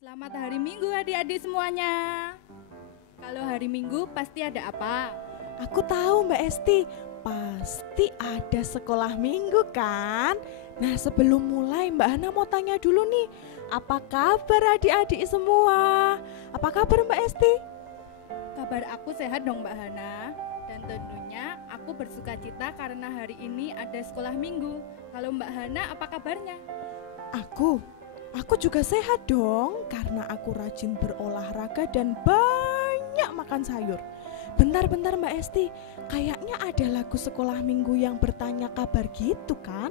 Selamat hari Minggu adik-adik semuanya. Kalau hari Minggu pasti ada apa? Aku tahu Mbak Esti, pasti ada sekolah minggu kan? Nah sebelum mulai Mbak Hana mau tanya dulu nih, apa kabar adik-adik semua? Apa kabar Mbak Esti? Kabar aku sehat dong Mbak Hana. Dan tentunya aku bersuka cita karena hari ini ada sekolah minggu. Kalau Mbak Hana apa kabarnya? Aku juga sehat dong karena aku rajin berolahraga dan banyak makan sayur. Bentar Mbak Esti, kayaknya ada lagu sekolah minggu yang bertanya kabar gitu kan?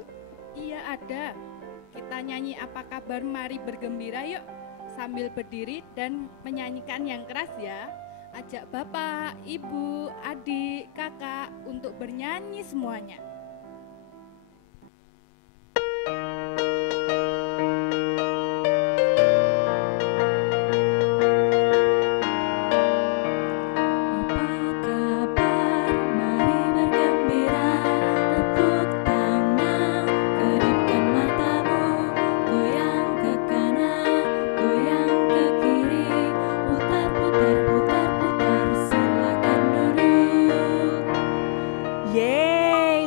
Iya ada. Kita nyanyi apa kabar, mari bergembira yuk. Sambil berdiri dan menyanyikan yang keras ya. Ajak bapak, ibu, adik, kakak untuk bernyanyi semuanya.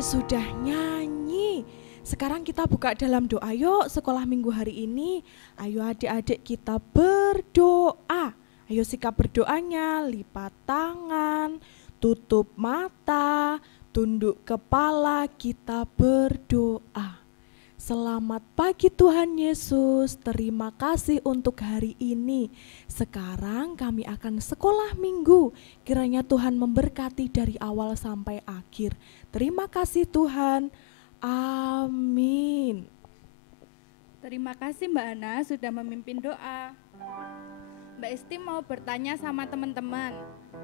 Sudah nyanyi. Sekarang kita buka dalam doa yuk sekolah minggu hari ini. Ayo adik-adik kita berdoa. Ayo sikap berdoanya, lipat tangan, tutup mata, tunduk kepala, kita berdoa. Selamat pagi Tuhan Yesus, terima kasih untuk hari ini. Sekarang kami akan sekolah minggu, kiranya Tuhan memberkati dari awal sampai akhir. Terima kasih Tuhan, amin. Terima kasih Mbak Hana sudah memimpin doa. Mbak Esti mau bertanya sama teman-teman,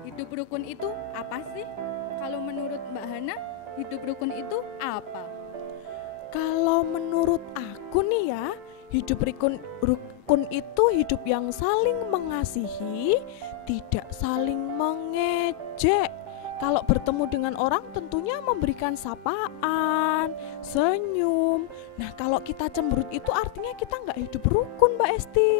hidup rukun itu apa sih? Kalau menurut Mbak Hana, hidup rukun itu apa? Kalau menurut aku nih ya, hidup rukun itu hidup yang saling mengasihi, tidak saling mengejek. Kalau bertemu dengan orang tentunya memberikan sapaan, senyum. Nah kalau kita cemberut itu artinya kita nggak hidup rukun Mbak Esti.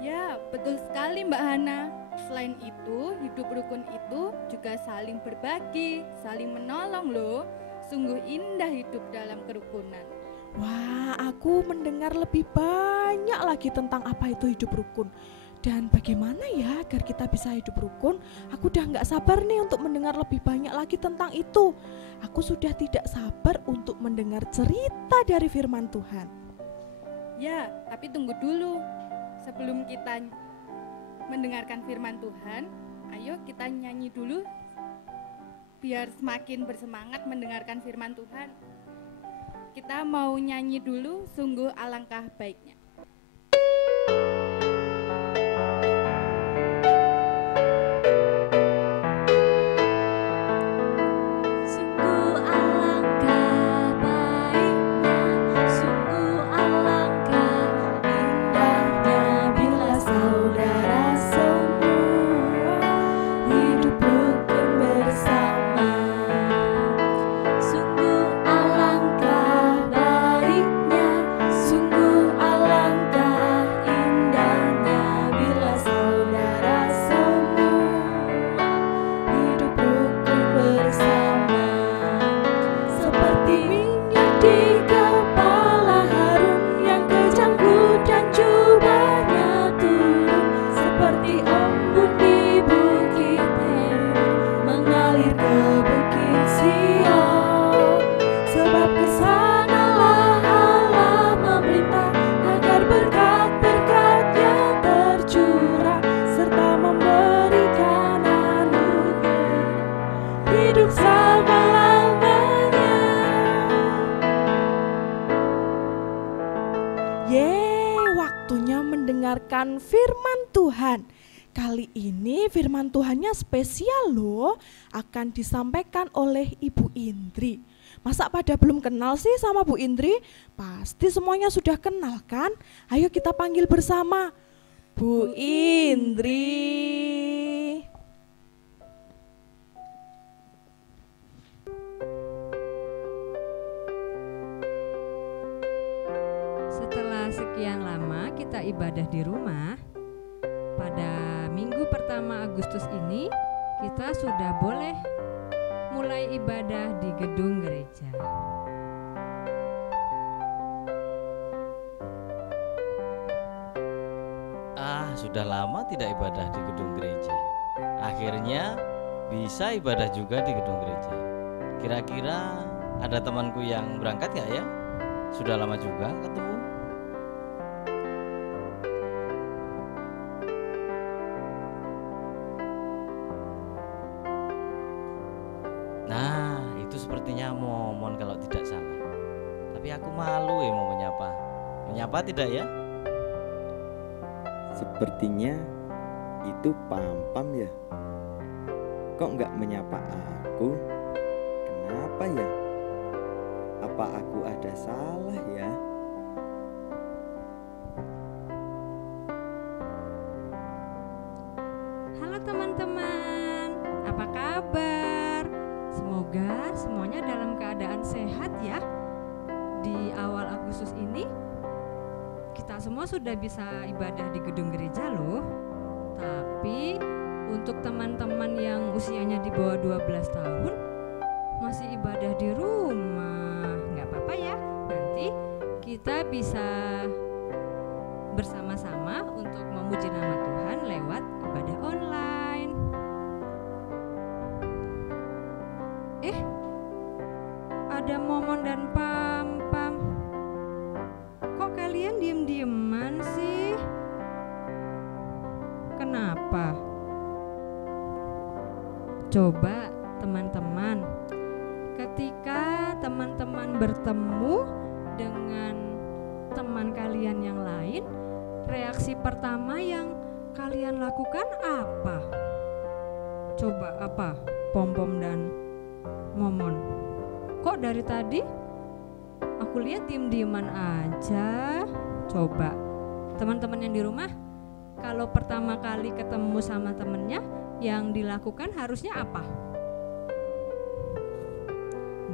Ya betul sekali Mbak Hana. Selain itu, hidup rukun itu juga saling berbagi, saling menolong loh. Sungguh indah hidup dalam kerukunan. Wah, aku mendengar lebih banyak lagi tentang apa itu hidup rukun. Dan bagaimana ya agar kita bisa hidup rukun? Aku udah gak sabar nih untuk mendengar lebih banyak lagi tentang itu. Aku sudah tidak sabar untuk mendengar cerita dari firman Tuhan. Ya, tapi tunggu dulu. Sebelum kita mendengarkan firman Tuhan, ayo kita nyanyi dulu biar semakin bersemangat mendengarkan firman Tuhan. Kita mau nyanyi dulu, sungguh alangkah baiknya. Waktunya mendengarkan firman Tuhan. Kali ini firman Tuhannya spesial loh, akan disampaikan oleh Ibu Indri. Masa pada belum kenal sih sama Bu Indri? Pasti semuanya sudah kenal kan? Ayo kita panggil bersama, Bu Indri. Setelah sekian sekian lama kita ibadah di rumah, pada minggu pertama Agustus ini kita sudah boleh mulai ibadah di gedung gereja. Sudah lama tidak ibadah di gedung gereja. Akhirnya bisa ibadah juga di gedung gereja. Kira-kira ada temanku yang berangkat gak ya? Sudah lama juga ketemu. Nah, itu sepertinya Momon kalau tidak salah. Tapi aku malu ya mau menyapa. Menyapa tidak ya? Sepertinya itu Pam-Pam ya. Kok nggak menyapa aku? Kenapa ya? Apa aku ada salah ya? Halo teman-teman, apa kabar? Semoga semuanya dalam keadaan sehat ya. Di awal Agustus ini kita semua sudah bisa ibadah di gedung gereja loh. Tapi untuk teman-teman yang usianya di bawah 12 tahun masih ibadah di rumah, nggak apa-apa ya. Nanti kita bisa bersama-sama untuk memuji nama Tuhan lewat ibadah online. Ada Momon dan Pam-Pam. Kok kalian diem-dieman sih? Kenapa? Coba teman-teman, ketika teman-teman bertemu dengan teman kalian yang lain, reaksi pertama yang kalian lakukan apa? Coba apa, Pom-Pom dan Momon? Kok dari tadi aku lihat diem-dieman aja? Coba teman-teman yang di rumah, kalau pertama kali ketemu sama temennya, yang dilakukan harusnya apa?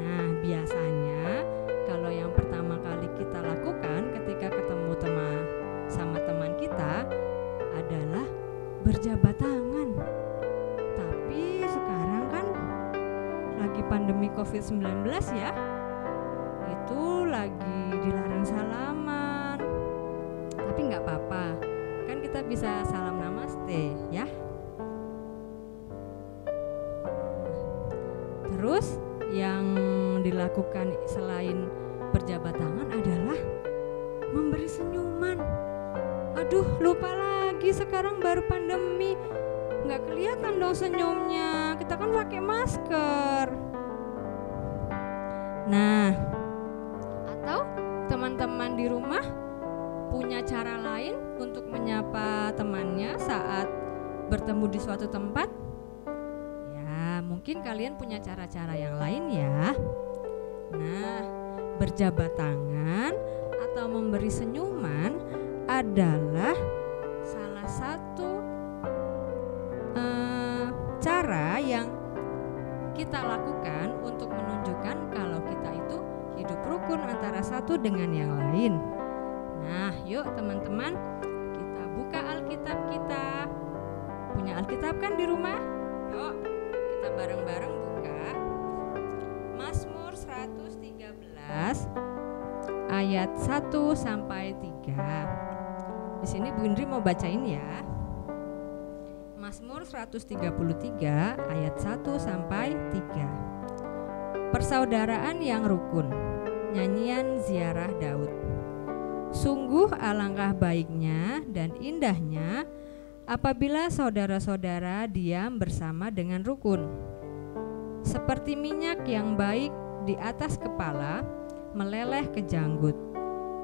Nah, biasanya kalau yang pertama kali kita lakukan ketika ketemu sama teman kita adalah berjabat tangan. Tapi sekarang kan lagi pandemi COVID-19 ya, itu lagi dilarang salaman. Tapi nggak apa-apa, kan kita bisa salam namaste ya. Terus yang dilakukan selain berjabat tangan adalah memberi senyuman. Aduh, lupa lagi, sekarang baru pandemi, nggak kelihatan dong senyumnya, kita kan pakai masker. Nah, atau teman-teman di rumah punya cara lain untuk menyapa temannya saat bertemu di suatu tempat? Ya, mungkin kalian punya cara-cara yang lain ya. Nah, berjabat tangan atau memberi senyuman adalah salah satu cara yang kita lakukan untuk menunjukkan kalau kita itu hidup rukun antara satu dengan yang lain. Nah, yuk teman-teman, kita buka Alkitab kita. Punya Alkitab kan di rumah? Yuk, kita bareng-bareng buka Mazmur 113 ayat 1 sampai 3. Di sini Bu Indri mau bacain ya. Mazmur 133 ayat 1 sampai 3. Persaudaraan yang rukun. Nyanyian ziarah Daud. Sungguh alangkah baiknya dan indahnya apabila saudara-saudara diam bersama dengan rukun. Seperti minyak yang baik di atas kepala meleleh ke janggut,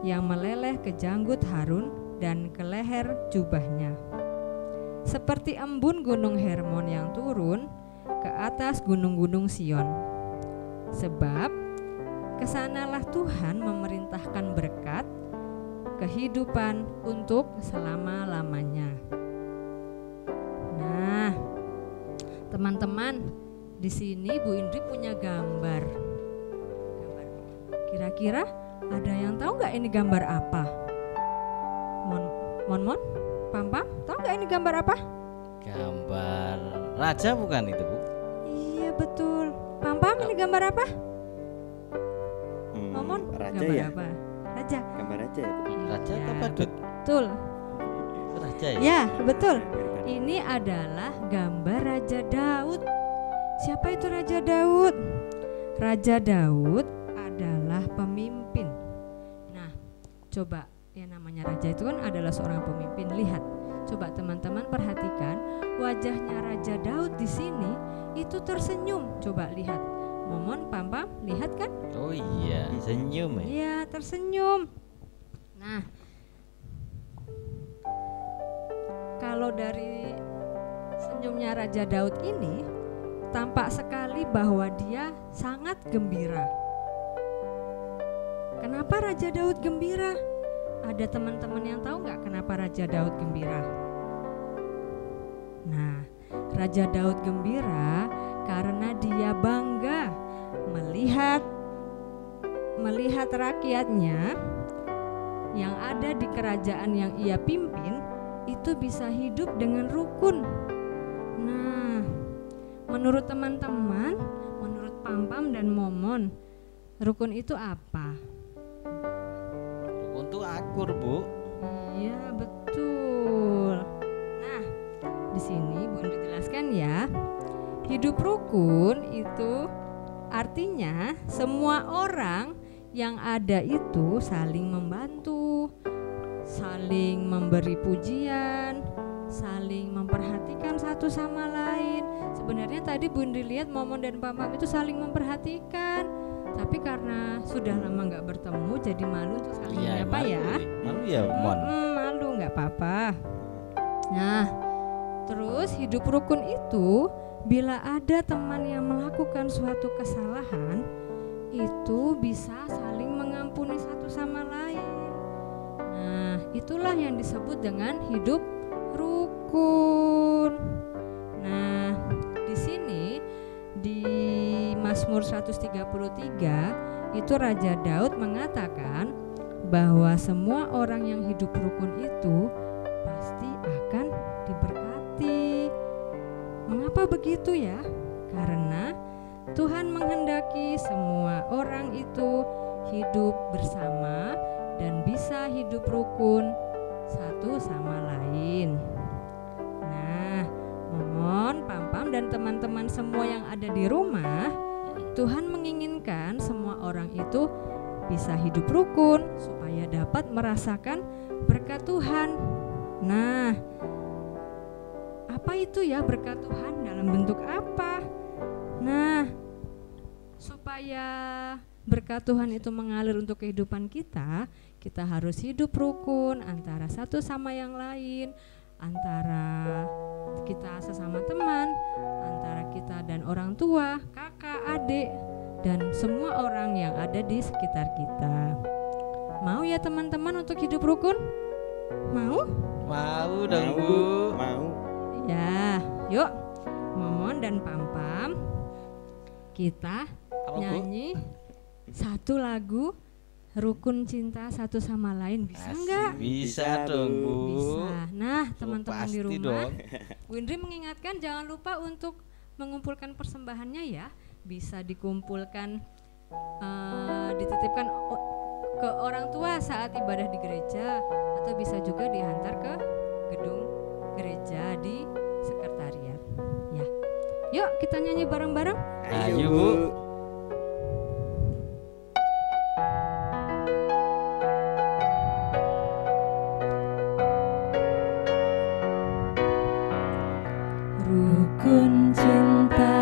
yang meleleh ke janggut Harun dan ke leher jubahnya. Seperti embun gunung Hermon yang turun ke atas gunung-gunung Sion. Sebab kesanalah Tuhan memerintahkan berkat, kehidupan untuk selama-lamanya. Nah, teman-teman, di sini Bu Indri punya gambar. Kira-kira ada yang tahu nggak ini gambar apa? Mon, Pam, tahu nggak ini gambar apa? Gambar raja bukan itu, Bu? Iya betul. Pam, ini gambar apa? Mon, raja gambar ya? apa? Raja. Gambar raja ya, Bu? Raja Ya, atau badut? betul. Raja ya? Ya, betul. Ini adalah gambar Raja Daud. Siapa itu Raja Daud? Raja Daud adalah pemimpin. Nah, coba yang namanya raja itu kan adalah seorang pemimpin. Lihat, coba teman-teman perhatikan wajahnya Raja Daud di sini itu tersenyum. Coba lihat, Momon, Pam, lihat kan? Oh iya, senyum ya. Iya, tersenyum. Nah, kalau dari senyumnya Raja Daud ini tampak sekali bahwa dia sangat gembira. Kenapa Raja Daud gembira? Ada teman-teman yang tahu nggak kenapa Raja Daud gembira? Nah, Raja Daud gembira karena dia bangga melihat rakyatnya yang ada di kerajaan yang ia pimpin itu bisa hidup dengan rukun. Nah, menurut teman-teman, menurut Pam dan Momon, rukun itu apa? Rukun tuh akur, Bu. Iya, betul. Nah, di sini Bunda jelaskan ya. Hidup rukun itu artinya semua orang yang ada itu saling membantu, saling memberi pujian, saling memperhatikan satu sama lain. Sebenarnya tadi Bunda lihat Momon dan Pam itu saling memperhatikan, tapi karena sudah lama nggak bertemu jadi malu untuk saling menyapa ya. Malu ya, Mon. Malu nggak apa-apa. Nah, terus hidup rukun itu bila ada teman yang melakukan suatu kesalahan itu bisa saling mengampuni satu sama lain. Nah, itulah yang disebut dengan hidup rukun. Nah, di sini di Mazmur 133 itu Raja Daud mengatakan bahwa semua orang yang hidup rukun itu pasti akan diberkati. Mengapa begitu ya? Karena Tuhan menghendaki semua orang itu hidup bersama dan bisa hidup rukun satu sama lain. Nah, Momon, Pam dan teman-teman semua yang ada di rumah, Tuhan menginginkan semua orang itu bisa hidup rukun supaya dapat merasakan berkat Tuhan. Nah, apa itu ya berkat Tuhan? Dalam bentuk apa? Nah, supaya berkat Tuhan itu mengalir untuk kehidupan kita harus hidup rukun antara satu sama yang lain, antara kita sesama teman, antara kita dan orang tua, kakak, adik, dan semua orang yang ada di sekitar kita. Mau ya teman-teman untuk hidup rukun? Mau? Mau dong, Bu. Mau. Ya, yuk Momon dan Pam kita Apa, Bu? nyanyi satu lagu rukun cinta satu sama lain, bisa Asik, enggak? Bisa dong, Bu. Bisa. Nah, teman-teman di Pasti rumah, dong. Windri mengingatkan jangan lupa untuk mengumpulkan persembahannya ya. Bisa dikumpulkan, dititipkan ke orang tua saat ibadah di gereja, atau bisa juga diantar ke gedung gereja di sekretariat. Ya, yuk kita nyanyi bareng-bareng. Ayo, Bu. Rukun cinta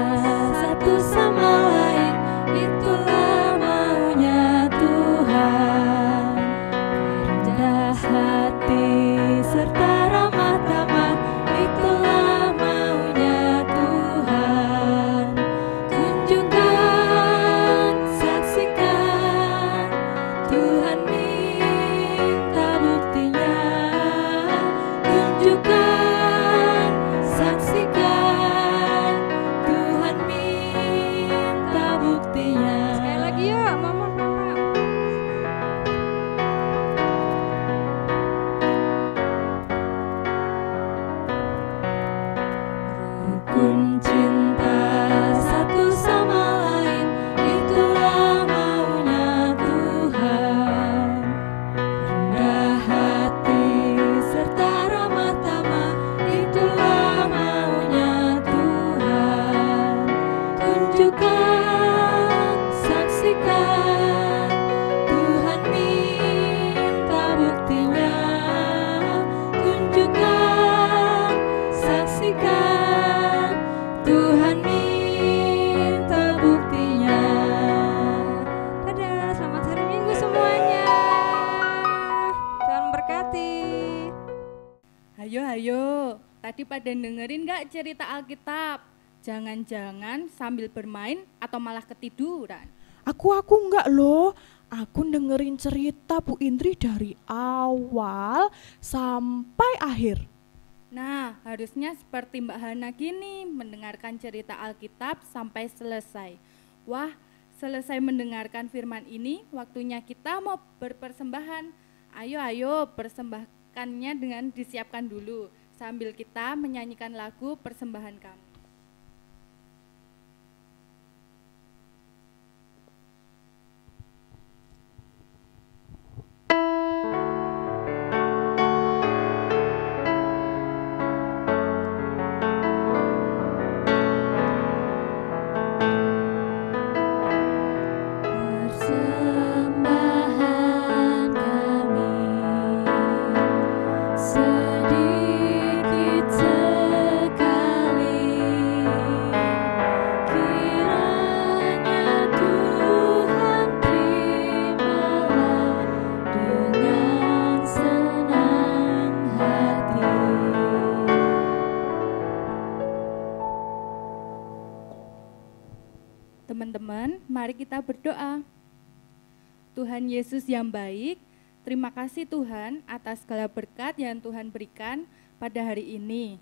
satu sama lain, itulah maunya Tuhan. Rendah hati serta ramah tamah, itulah maunya Tuhan. Tunjukkan Hayo, tadi pada dengerin gak cerita Alkitab? Jangan-jangan sambil bermain atau malah ketiduran. Aku enggak loh. Aku dengerin cerita Bu Indri dari awal sampai akhir. Nah, harusnya seperti Mbak Hana gini, mendengarkan cerita Alkitab sampai selesai. Wah, selesai mendengarkan firman ini, waktunya kita mau berpersembahan. Ayo, persembahkannya dengan disiapkan dulu, sambil kita menyanyikan lagu persembahan kami. Teman-teman, mari kita berdoa. Tuhan Yesus yang baik, terima kasih Tuhan atas segala berkat yang Tuhan berikan pada hari ini.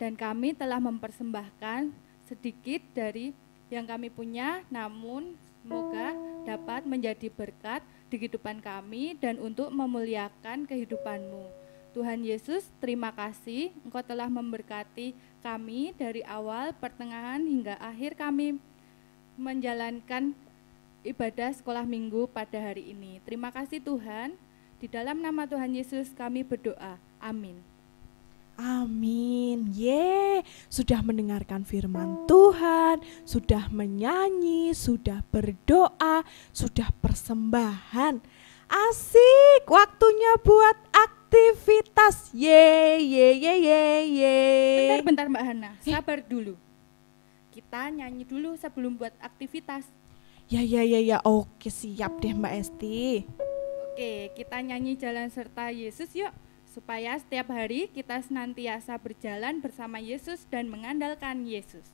Dan kami telah mempersembahkan sedikit dari yang kami punya, namun semoga dapat menjadi berkat di kehidupan kami dan untuk memuliakan kehidupan-Mu. Tuhan Yesus, terima kasih Engkau telah memberkati kami dari awal, pertengahan hingga akhir kami menjalankan ibadah sekolah minggu pada hari ini. Terima kasih Tuhan, di dalam nama Tuhan Yesus kami berdoa, amin. Amin. Sudah mendengarkan firman Tuhan, sudah menyanyi, sudah berdoa, sudah persembahan. Asik, waktunya buat aktivitas. Bentar Mbak Hana, sabar dulu. Kita nyanyi dulu sebelum buat aktivitas. Ya, oke siap deh Mbak Esti. Oke, kita nyanyi jalan serta Yesus yuk, supaya setiap hari kita senantiasa berjalan bersama Yesus dan mengandalkan Yesus.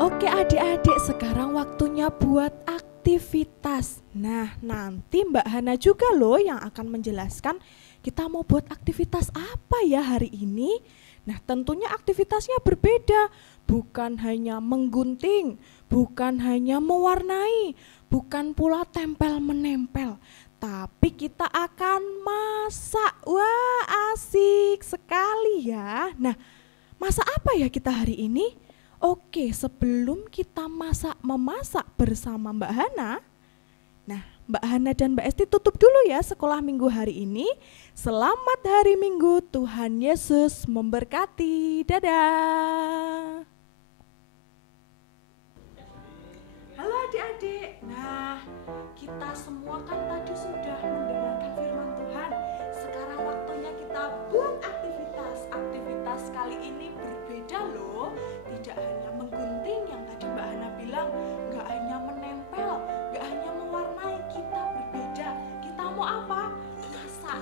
Oke adik-adik, sekarang waktunya buat aktivitas. Nah, nanti Mbak Hana juga loh yang akan menjelaskan kita mau buat aktivitas apa ya hari ini. Nah, tentunya aktivitasnya berbeda, bukan hanya menggunting, bukan hanya mewarnai, bukan pula tempel-menempel, tapi kita akan masak. Wah, asik sekali ya. Nah, masak apa ya kita hari ini? Oke, sebelum kita memasak bersama Mbak Hana, nah Mbak Hana dan Mbak Esti tutup dulu ya sekolah minggu hari ini. Selamat hari Minggu, Tuhan Yesus memberkati. Dadah. Halo adik-adik. Nah, kita semua kan tadi sudah mendengarkan firman Tuhan. Sekarang waktunya kita buat aktivitas. Aktivitas kali ini berbeda loh. Tidak hanya menggunting yang tadi Mbak Hana bilang, gak hanya menempel, gak hanya mewarnai, kita berbeda. Kita mau apa? Masak.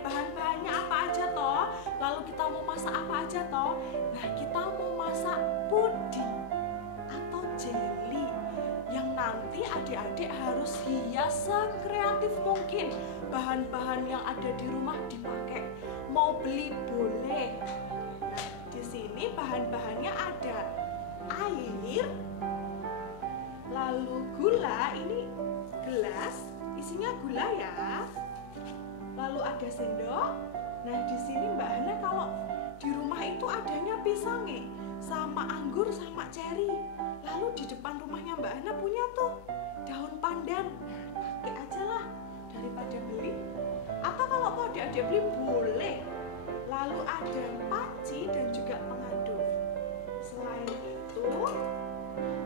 Bahan-bahannya apa aja toh? Lalu kita mau masak apa aja toh? Nah, kita mau masak puding atau jelly yang nanti adik-adik harus hias sekreatif mungkin. Bahan-bahan yang ada di rumah dipakai. Mau beli boleh. Nah, di sini bahan-bahannya ada air, lalu gula, ini gelas, isinya gula ya. Lalu ada sendok. Nah, di sini Mbak Hana kalau di rumah itu adanya pisang sama anggur sama ceri. Lalu di depan rumahnya Mbak Hana punya tuh daun pandan. Nah, pakai aja lah daripada beli. Atau kalau mau adik-adik beli boleh. Lalu ada panci dan juga pengaduk. Selain itu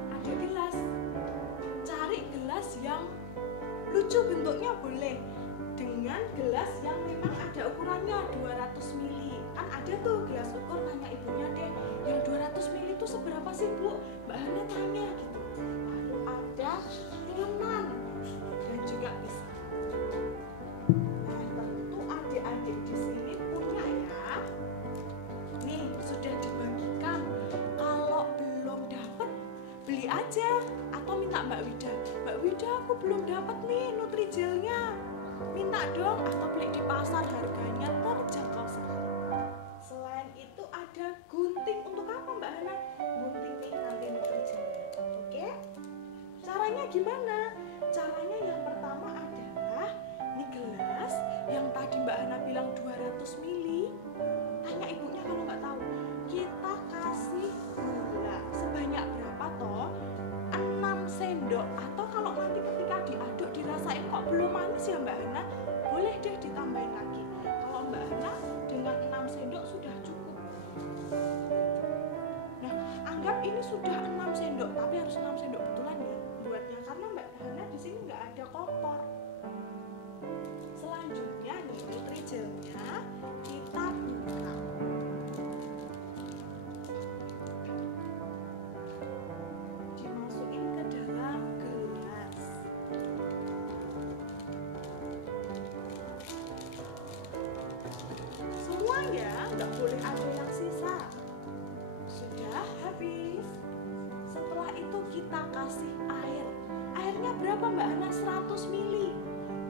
ada gelas. Cari gelas yang lucu bentuknya boleh. Dengan gelas yang memang ada ukurannya 200 ml. Kan ada tuh gelas ukur, tanya ibunya deh, yang 200 ml itu seberapa sih Bu? Mbak Hana tanya gitu. Lalu ada lemon dan juga pisang. Nah, tentu adik-adik di sini punya ya. Nih, sudah dibagikan. Kalau belum dapat, beli aja atau minta Mbak Wida. Mbak Wida, aku belum dapat nih Nutrijelnya. Minta dong, atau beli di pasar, harganya terjangkau sekali. Selain itu ada gunting. Untuk apa Mbak Hana? Gunting nih nanti Nutrijel. Oke? Caranya gimana? Caranya yang pertama adalah ini gelas yang tadi Mbak Hana bilang 200 ml. Tanya ibunya kalau nggak tahu. Kita kasih gula sebanyak berapa toh? 6 sendok. Atau kalau nanti ketika diaduk dirasain kok belum manis ya Mbak Hana, boleh deh ditambahin lagi. Kalau Mbak Hana dengan 6 sendok sudah cukup. Nah, anggap ini sudah 6 sendok, tapi harus 6 sendok betulan ya buatnya, karena Mbak Hana di sini nggak ada kompor. Selanjutnya nih Nutrijelnya kita buka. Dimasukin ke dalam gelas. Semua ya, nggak boleh ada yang sisa. Sudah habis. Setelah itu kita kasih air. Airnya berapa Mbak Hana? 100 ml.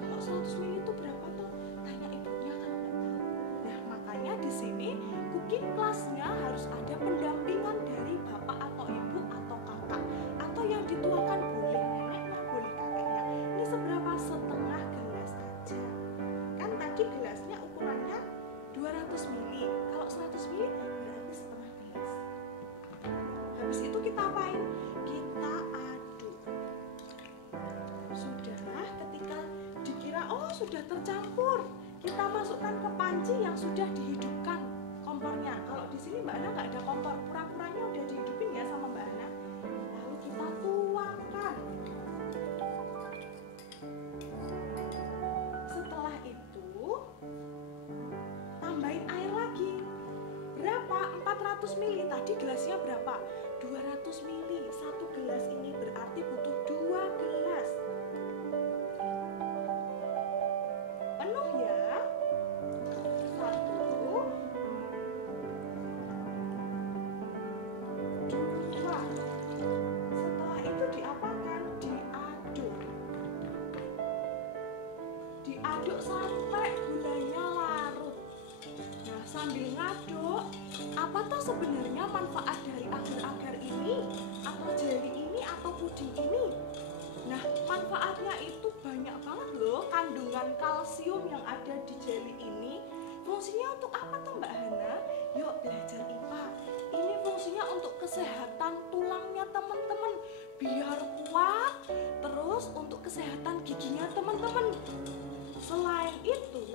Kalau 100 ml itu berapa tuh? Tanya ibunya kalau nggak tahu. Nah, makanya di sini cooking class-nya harus ada pendampingan dari bapak atau ibu atau kakak, atau yang dituakan boleh neneknya, boleh kakeknya. Ini seberapa? Setengah gelas aja. Kan tadi gelasnya ukurannya 200 ml. Kalau 100 ml berarti setengah gelas. Habis itu kita apain? Kita aduk. Sudah, ketika dikira oh sudah tercampur, kita masukkan ke panci yang sudah dihidupkan kompornya. Kalau di sini Mbak Hana nggak ada kompor, pura-puranya udah dihidupin ya sama Mbak Hana. Lalu kita tuangkan. Setelah itu tambahin air lagi. Berapa? 400 ml. Tadi gelasnya berapa? 200 ml. Satu gelas ini berarti butuh 2 gelas. Penuh ya. 1, 2. Setelah itu diapakan? Diaduk. Diaduk sampai gulanya larut. Nah, sambil ngaduk, apa tuh sebenarnya manfaat dari agar-agar ini atau jeli ini atau puding ini? Nah, manfaatnya itu banyak banget loh. Kandungan kalsium yang ada di jeli ini fungsinya untuk apa tuh Mbak Hana? Yuk belajar IPA. Ini fungsinya untuk kesehatan tulangnya teman-teman, biar kuat. Terus untuk kesehatan giginya teman-teman. Selain itu,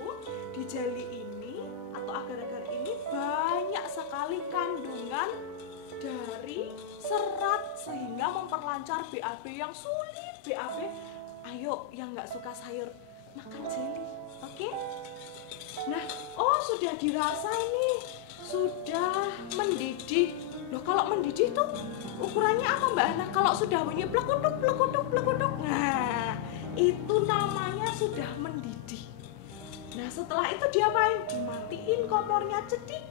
di jeli ini atau agar-agar ini banyak sekali kandungan dari serat sehingga memperlancar BAB yang sulit. BAB, ayo yang nggak suka sayur makan jeli, oke? Nah, oh sudah dirasa ini, sudah mendidih. Loh, kalau mendidih tuh ukurannya apa Mbak Hana? Kalau sudah bunyi plekutuk, plekutuk, plekutuk, nah itu namanya sudah mendidih. Nah, setelah itu diapain? Dimatiin kompornya, cedik.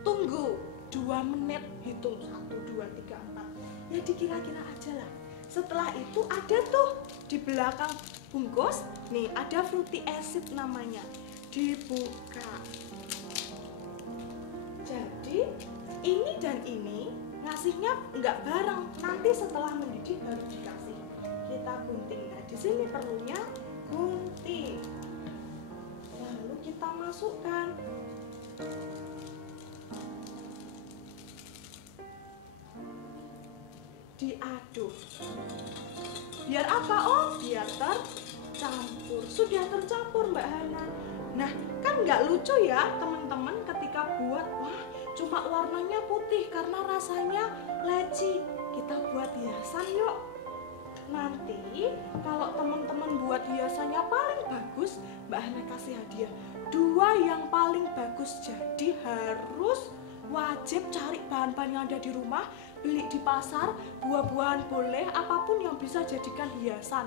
Tunggu 2 menit, hitung 1, 2, 3, 4. Ya dikira-kira aja lah. Setelah itu ada tuh di belakang bungkus, nih ada fruity acid namanya. Dibuka. Jadi ini dan ini ngasihnya nggak bareng, nanti setelah mendidih baru dikasih. Kita gunting. Nah, di sini perlunya gunting. Lalu kita masukkan. Diaduk. Biar apa? Oh, biar tercampur. Sudah tercampur Mbak Hana. Nah, kan nggak lucu ya teman-teman ketika buat, wah cuma warnanya putih karena rasanya leci. Kita buat hiasan yuk. Nanti kalau teman-teman buat hiasannya paling bagus, Mbak Hana kasih hadiah 2 yang paling bagus. Jadi harus wajib cari bahan-bahan yang ada di rumah, beli di pasar, buah-buahan boleh, apapun yang bisa jadikan hiasan.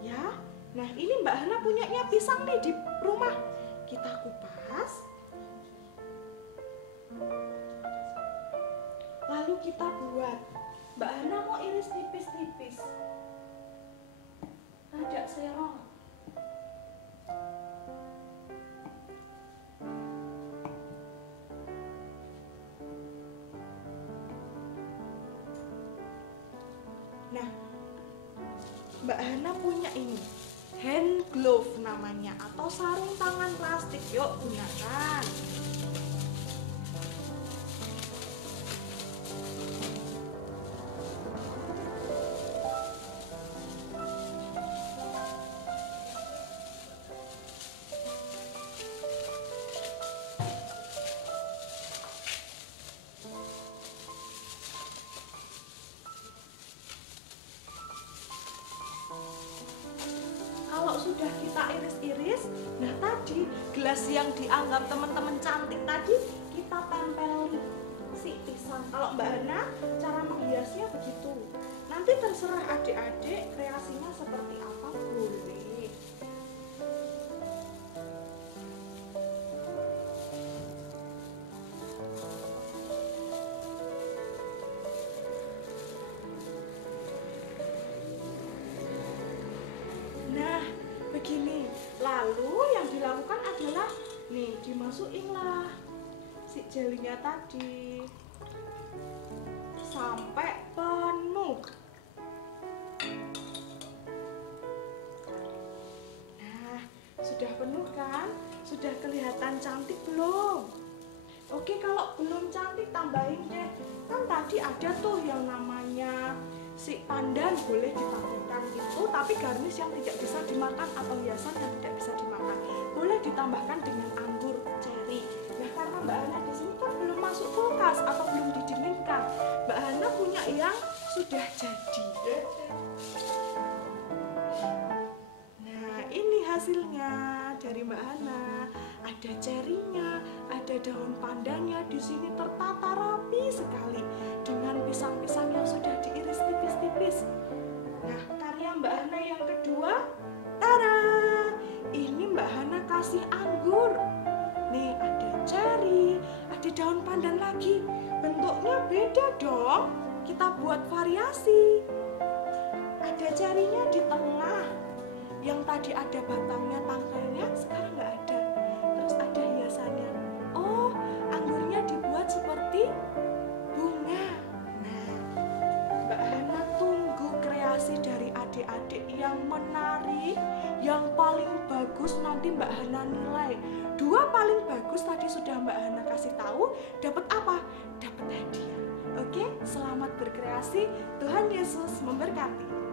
Ya, nah ini Mbak Hana punyanya pisang nih di rumah. Kita kupas. Lalu kita buat. Mbak Hana mau iris tipis-tipis. Ada serong. Nah, Mbak Hana punya ini hand glove namanya, atau sarung tangan plastik. Yuk gunakan. Kalau sudah kita iris-iris, nah tadi gelas yang dianggap teman-teman cantik tadi kita tempeli si pisang. Kalau Mbak Hana cara menghiasnya begitu. Nanti terserah adik-adik kreasinya seperti apa, boleh. Nah, begini. Lalu yang dilakukan adalah nih, dimasukinlah si jelinya tadi sampai penuh. Nah, sudah penuh kan? Sudah kelihatan cantik belum? Oke, kalau belum cantik tambahin deh. Kan tadi ada tuh yang namanya si pandan, boleh ditambahkan itu, tapi garnish yang tidak bisa dimakan atau hiasan yang tidak bisa dimakan boleh ditambahkan dengan anggur cherry. Nah, karena Mbak Hana di sini kan belum masuk kulkas atau belum didinginkan, Mbak Hana punya yang sudah jadi. Nah, ini hasilnya dari Mbak Hana. Ada cherry-nya, ada daun pandannya, di sini tertata rapi sekali dengan pisang-pisang yang sudah diiris tipis-tipis. Nah, karya Mbak Hana yang kedua, tada! Ini Mbak Hana kasih anggur. Nih, ada cherry, ada daun pandan lagi. Bentuknya beda dong. Kita buat variasi. Ada cherry-nya di tengah. Yang tadi ada batangnya, tangkainya, sekarang nggak ada. Terus ada hiasannya. Oh, anggurnya dibuat seperti bunga. Nah, Mbak Hana tunggu kreasi dari adik-adik yang menarik, yang paling bagus nanti Mbak Hana nilai. 2 paling bagus tadi sudah Mbak Hana kasih tahu, dapat apa? Dapat hadiah. Oke, selamat berkreasi. Tuhan Yesus memberkati.